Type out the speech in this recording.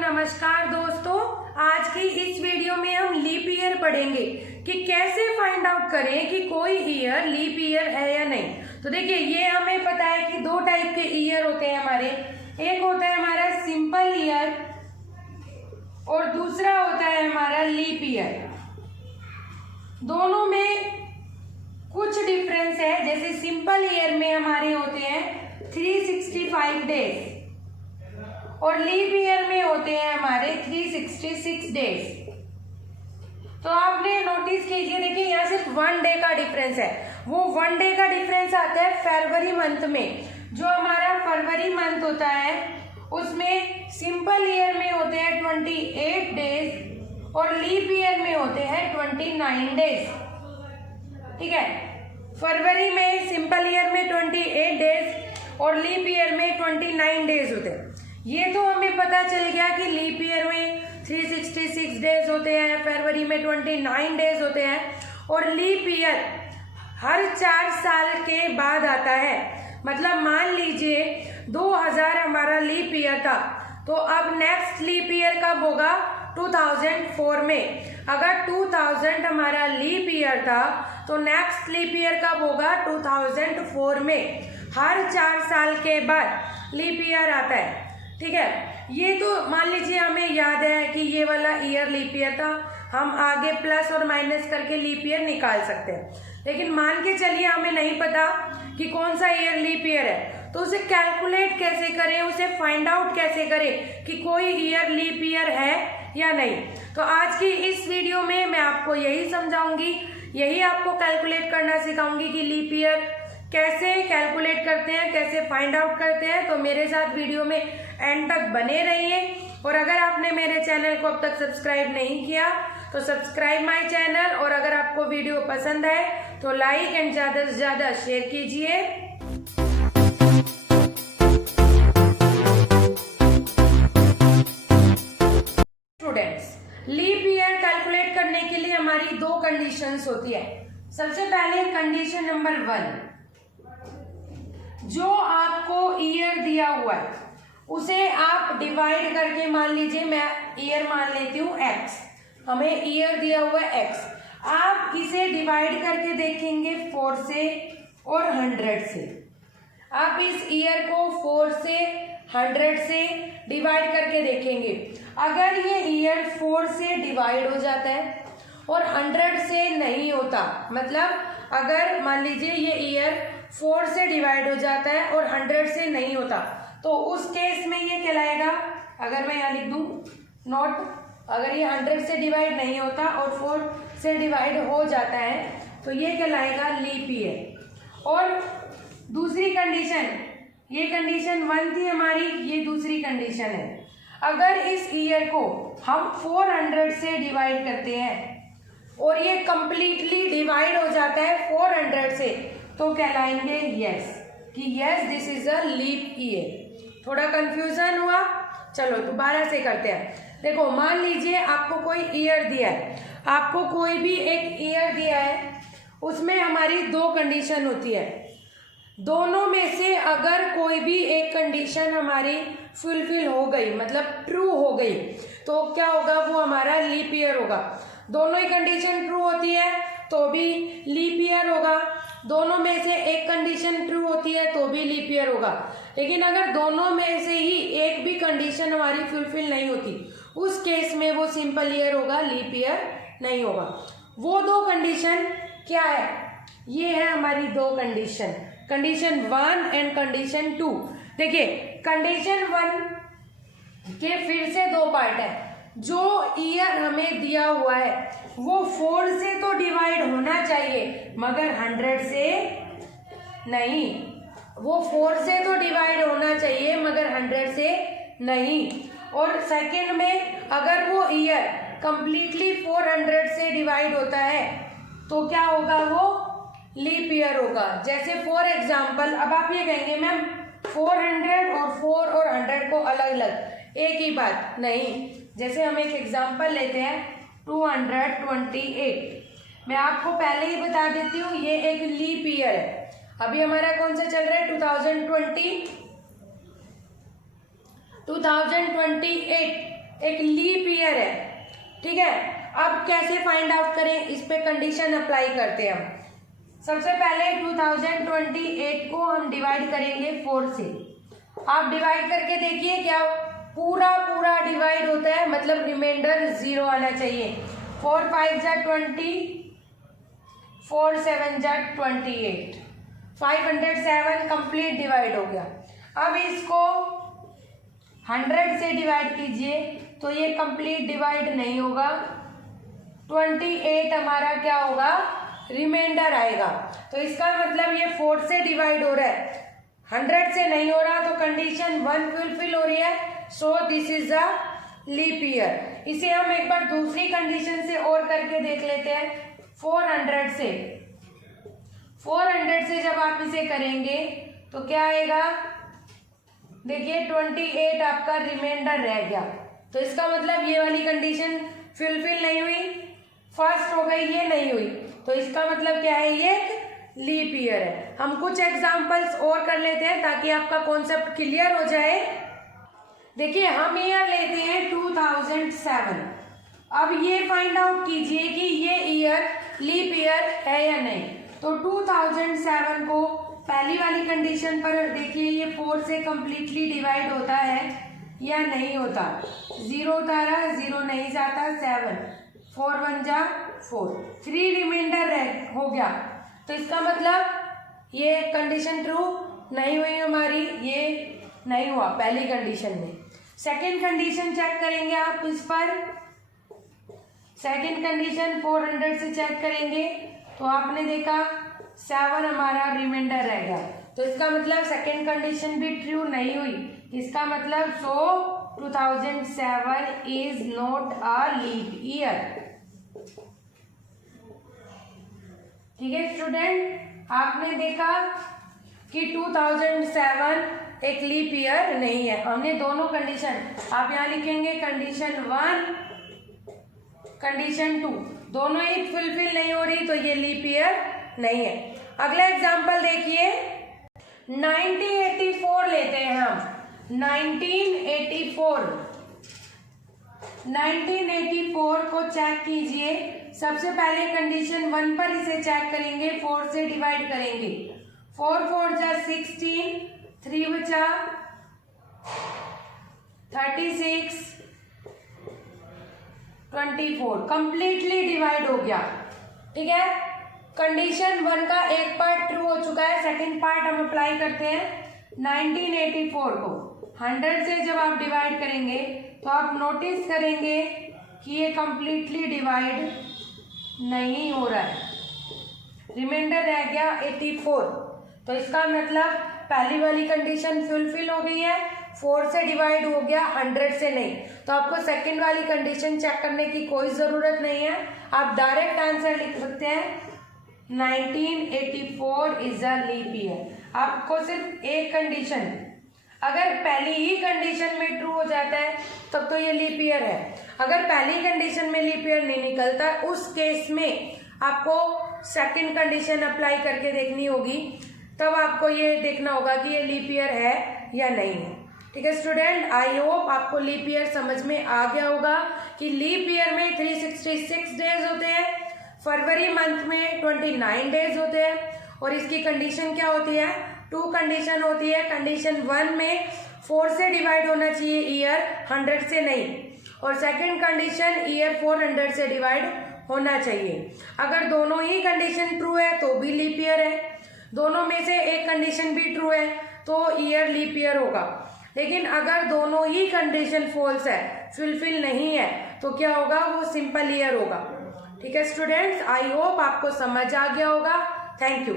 नमस्कार दोस्तों, आज की इस वीडियो में हम लीप ईयर पढ़ेंगे कि कैसे फाइंड आउट करें कि कोई ईयर लीप ईयर है या नहीं। तो देखिए, ये हमें पता है कि दो टाइप के ईयर होते हैं हमारे। एक होता है हमारा सिंपल ईयर और दूसरा होता है हमारा लीप ईयर। दोनों में कुछ डिफरेंस है। जैसे सिंपल ईयर में हमारे होते हैं 365 डेज और लीप ईयर में होते हैं हमारे 366 डेज। तो आपने नोटिस कीजिए, देखिए यहाँ सिर्फ 1 डे का डिफरेंस है। वो 1 डे का डिफरेंस आता है फरवरी मंथ में। जो हमारा फरवरी मंथ होता है उसमें सिंपल ईयर में होते हैं 28 डेज और लीप ईयर में होते हैं 29 डेज। ठीक है, फरवरी में सिंपल ईयर में 28 डेज और लीप ईयर में 29 डेज होते हैं। ये तो हमें पता चल गया कि लीप ईयर में 366 डेज होते हैं, फरवरी में 29 डेज होते हैं और लीप ईयर हर 4 साल के बाद आता है। मतलब मान लीजिए 2000 हमारा लीप ईयर था, तो अब नेक्स्ट लीप ईयर कब होगा? 2004 में। अगर 2000 हमारा लीप ईयर था तो नेक्स्ट लीप ईयर कब होगा? 2004 में। हर 4 साल के बाद लीप ईयर आता है। ठीक है, ये तो मान लीजिए हमें याद है कि ये वाला ईयर लीप ईयर था, हम आगे प्लस और माइनस करके लीप ईयर निकाल सकते हैं। लेकिन मान के चलिए हमें नहीं पता कि कौन सा ईयर लीप ईयर है, तो उसे कैलकुलेट कैसे करें, उसे फाइंड आउट कैसे करें कि कोई ईयर लीप ईयर है या नहीं। तो आज की इस वीडियो में मैं आपको यही समझाऊंगी, यही आपको कैलकुलेट करना सिखाऊंगी कि लीप ईयर कैसे कैलकुलेट करते हैं, कैसे फाइंड आउट करते हैं। तो मेरे साथ वीडियो में एंड तक बने रहिए। और अगर आपने मेरे चैनल को अब तक सब्सक्राइब नहीं किया तो सब्सक्राइब माय चैनल, और अगर आपको वीडियो पसंद है तो लाइक एंड ज़्यादा से ज़्यादा शेयर कीजिए। स्टूडेंट्स, लीप ईयर कैलकुलेट करने के लिए हमारी 2 कंडीशंस होती है। सबसे पहले कंडीशन नंबर 1, जो आपको ईयर दिया हुआ है उसे आप डिवाइड करके, मान लीजिए मैं ईयर मान लेती हूँ x, हमें ईयर दिया हुआ है x, आप इसे डिवाइड करके देखेंगे 4 से और 100 से। आप इस ईयर को 4 से 100 से डिवाइड करके देखेंगे। अगर ये ईयर 4 से डिवाइड हो जाता है और 100 से नहीं होता, मतलब अगर मान लीजिए ये ईयर 4 से डिवाइड हो जाता है और 100 से नहीं होता, तो उस केस में ये कहलाएगा, अगर मैं यहाँ लिख दूँ नॉट, अगर ये 100 से डिवाइड नहीं होता और 4 से डिवाइड हो जाता है तो ये कहलाएगा लीप ईयर। और दूसरी कंडीशन, ये कंडीशन 1 थी हमारी, ये दूसरी कंडीशन है। अगर इस ईयर को हम 400 से डिवाइड करते हैं और ये कंप्लीटली डिवाइड हो जाता है 400 से, तो कहलाएंगे यस, कि yes this is a leap year. थोड़ा कंफ्यूजन हुआ? चलो दोबारा से करते हैं। देखो, मान लीजिए आपको कोई ईयर दिया है, आपको कोई भी एक ईयर दिया है, उसमें हमारी 2 कंडीशन होती है। दोनों में से अगर कोई भी एक कंडीशन हमारी फुलफिल हो गई, मतलब ट्रू हो गई, तो क्या होगा? वो हमारा लीप ईयर होगा। दोनों ही कंडीशन ट्रू होती है तो भी लीप ईयर होगा। दोनों में से एक कंडीशन ट्रू होती है तो भी लीप ईयर होगा। लेकिन अगर दोनों में से ही एक भी कंडीशन हमारी फुलफिल नहीं होती, उस केस में वो सिंपल ईयर होगा, लीप ईयर नहीं होगा। वो 2 कंडीशन क्या है? ये है हमारी 2 कंडीशन, कंडीशन 1 एंड कंडीशन 2। देखिए, कंडीशन 1 के फिर से 2 पार्ट है। जो ईयर हमें दिया हुआ है वो 4 से तो डिवाइड होना चाहिए मगर 100 से नहीं। वो 4 से तो डिवाइड होना चाहिए मगर 100 से नहीं। और सेकंड में, अगर वो ईयर कंप्लीटली 400 से डिवाइड होता है तो क्या होगा? वो लीप ईयर होगा। जैसे फॉर एग्जाम्पल, अब आप ये कहेंगे मैम 400 और 4 और 100 को अलग अलग, एक ही बात नहीं। जैसे हम एक एग्जाम्पल लेते हैं 228। मैं आपको पहले ही बता देती हूँ, ये एक लीप ईयर है। अभी हमारा कौन सा चल रहा है? 2028। एक लीप ईयर है, ठीक है। अब कैसे फाइंड आउट करें, इस पे कंडीशन अप्लाई करते हैं हम। सबसे पहले 2028 को हम डिवाइड करेंगे 4 से। आप डिवाइड करके देखिए क्या पूरा पूरा डिवाइड होता है, मतलब रिमाइंडर 0 आना चाहिए। 4 5 जा 20, 4 7 जा 28, 507 कंप्लीट डिवाइड हो गया। अब इसको 100 से डिवाइड कीजिए तो ये कंप्लीट डिवाइड नहीं होगा, 28 हमारा क्या होगा, रिमाइंडर आएगा। तो इसका मतलब ये 4 से डिवाइड हो रहा है, 100 से नहीं हो रहा, तो कंडीशन 1 फुलफिल हो रही है। So this is a leap year. इसे हम एक बार दूसरी कंडीशन से और करके देख लेते हैं। 400 से जब आप इसे करेंगे तो क्या आएगा, देखिए 28 आपका रिमाइंडर रह गया। तो इसका मतलब ये वाली कंडीशन फुलफिल नहीं हुई, फर्स्ट हो गई, ये नहीं हुई, तो इसका मतलब क्या है, ये एक लीप ईयर है। हम कुछ एग्जांपल्स और कर लेते हैं ताकि आपका कॉन्सेप्ट क्लियर हो जाए। देखिए हम ईयर लेते हैं 2007। अब ये फाइंड आउट कीजिए कि ये ईयर लीप ईयर है या नहीं। तो 2007 को पहली वाली कंडीशन पर देखिए, ये 4 से कम्प्लीटली डिवाइड होता है या नहीं होता। 0 उतारा, 0 नहीं जाता, 7, 4 1 जा 4, 3 रिमाइंडर हो गया। तो इसका मतलब ये कंडीशन ट्रू नहीं हुई हमारी, ये नहीं हुआ पहली कंडीशन में। सेकंड कंडीशन चेक करेंगे आप इस पर। सेकंड कंडीशन 400 से चेक करेंगे तो आपने देखा 7 हमारा रिमाइंडर रह गया। तो इसका मतलब सेकंड कंडीशन भी ट्रू नहीं हुई। इसका मतलब so 2007 is not a leap year. ठीक है स्टूडेंट, आपने देखा कि 2007 एक लीप ईयर नहीं है। हमने दोनों कंडीशन, आप यहाँ लिखेंगे कंडीशन 1, कंडीशन 2, दोनों ही फुलफिल नहीं हो रही, तो ये लीप ईयर नहीं है। अगला एग्जांपल देखिए, 1984 लेते हैं हम। 1984 को चेक कीजिए। सबसे पहले कंडीशन 1 पर इसे चेक करेंगे, 4 से डिवाइड करेंगे। 4 4 जा 16, 3 बचा 36, 24, कंप्लीटली डिवाइड हो गया। ठीक है, कंडीशन 1 का एक पार्ट ट्रू हो चुका है, सेकंड पार्ट हम अप्लाई करते हैं। 1984 को 100 से जब आप डिवाइड करेंगे तो आप नोटिस करेंगे कि ये कंप्लीटली डिवाइड नहीं हो रहा है, रिमाइंडर रह गया 84। तो इसका मतलब पहली वाली कंडीशन फुलफिल हो गई है, 4 से डिवाइड हो गया, 100 से नहीं। तो आपको सेकंड वाली कंडीशन चेक करने की कोई ज़रूरत नहीं है, आप डायरेक्ट आंसर लिख सकते हैं 1984 इज अ लीप ईयर। आपको सिर्फ एक कंडीशन, अगर पहली ही कंडीशन में ट्रू हो जाता है तब तो ये लीप ईयर है। अगर पहली कंडीशन में लीप ईयर नहीं निकलता, उस केस में आपको सेकंड कंडीशन अप्लाई करके देखनी होगी, तब आपको ये देखना होगा कि ये लीप ईयर है या नहीं है। ठीक है स्टूडेंट, आई होप आपको लीप ईयर समझ में आ गया होगा कि लीप ईयर में 366 डेज होते हैं, फरवरी मंथ में 29 डेज होते हैं। और इसकी कंडीशन क्या होती है, 2 कंडीशन होती है। कंडीशन 1 में 4 से डिवाइड होना चाहिए ईयर, 100 से नहीं। और सेकंड कंडीशन ईयर 400 से डिवाइड होना चाहिए। अगर दोनों ही कंडीशन ट्रू है तो भी लीप ईयर है, दोनों में से एक कंडीशन भी ट्रू है तो ईयर लीप ईयर होगा। लेकिन अगर दोनों ही कंडीशन फॉल्स है, फुलफिल नहीं है, तो क्या होगा, वो सिंपल ईयर होगा। ठीक है स्टूडेंट्स, आई होप आपको समझ आ गया होगा। Thank you.